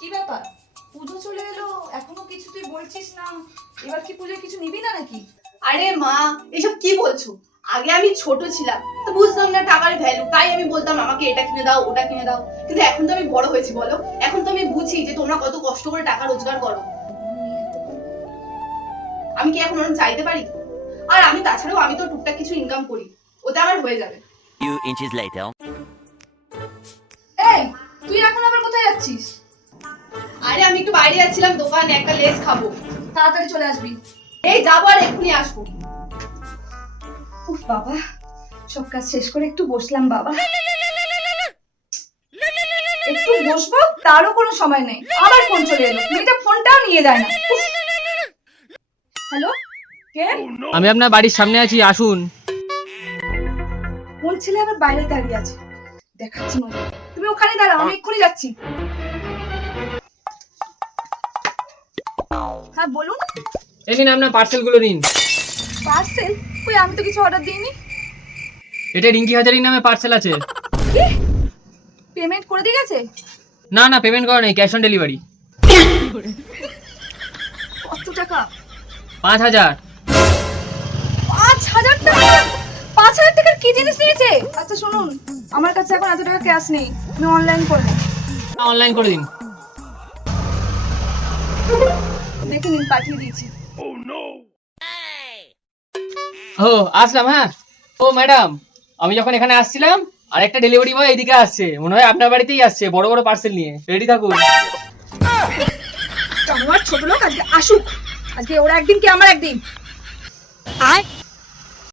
কি ব্যাপার, পুজো চলে এলো এখনো কিছু তুই বলছিস না? এবার কি পুজোয় কিছু নিবি না নাকি? আরে মা, এসব কি বলছো? আগে আমি ছোট ছিলাম, তো বুঝতাম না টাকার ভ্যালু, তাই আমি বলতাম আমাকে এটা কিনে দাও ওটা কিনে দাও। কিন্তু এখন তো আমি বড় হয়েছি, বলো, এখন তো আমি বুঝি যে তোমরা কত কষ্ট করে টাকা রোজগার করো। আমি কি এখন ওরকম চাইতে পারি? আর আমি তাছাড়াও আমি তো টুকটাক কিছু ইনকাম করি, ওতে আমার হয়ে যাবে। Few inches later. এই, তুই এখন আবার কোথায় যাচ্ছিস? আরে আমি একটু বাইরে যাচ্ছিলাম দোকানে, একটা লেস খাবো। তাড়াতাড়ি চলে আসবি। এই যাবো আর এক্ষুনি আসবো। উফ বাবা, সব কাজ শেষ করে একটু বসলাম বাবা। একটু বসবো তারও কোনো সময় নেই, আবার ফোন চলে এলো, মেয়েটা ফোনটাও নিয়ে যায় না। হ্যালো, কে? আমি আপনার বাড়ির সামনে আছি, আসুন। কোন ছেলে আবার বাইরে দাঁড়িয়ে আছে? দেখাচ্ছি মজা। তুমি ওখানে দাঁড়াও, আমি এক্ষুনি যাচ্ছি। হ্যাঁ বলুন। এই নিন আপনার পার্সেলগুলো নিন। পার্সেল? কই, আমি তো কিছু অর্ডার দিইনি। এটা রিঙ্কি হাজারির নামে পার্সেল আছে। কি? পেমেন্ট করে দিয়ে গেছে? না না, পেমেন্ট করা নেই, ক্যাশ অন ডেলিভারি। কত টাকা? 5,000। 5,000 টাকা? 5,000 টাকার কি জিনিস নিয়েছে? আচ্ছা শুনুন, আমার কাছে এখন এত টাকা ক্যাশ নেই, আমি অনলাইন করে দেব। অনলাইন করে দিন। দেখে নিন, পাঠিয়ে দিয়েছি। ও আসলাম, হ্যাঁ। ও ম্যাডাম, আমি যখন এখানে আসছিলাম আর একটা ডেলিভারি বয় এদিকে আসছে, মনে হয় আপনার বাড়িতেই আসছে বড় বড় পার্সেল নিয়ে। রেডি থাকুন। আমার ছোট লোক আজকে আসুক, আজকে ওরা একদিন কি আমার একদিন।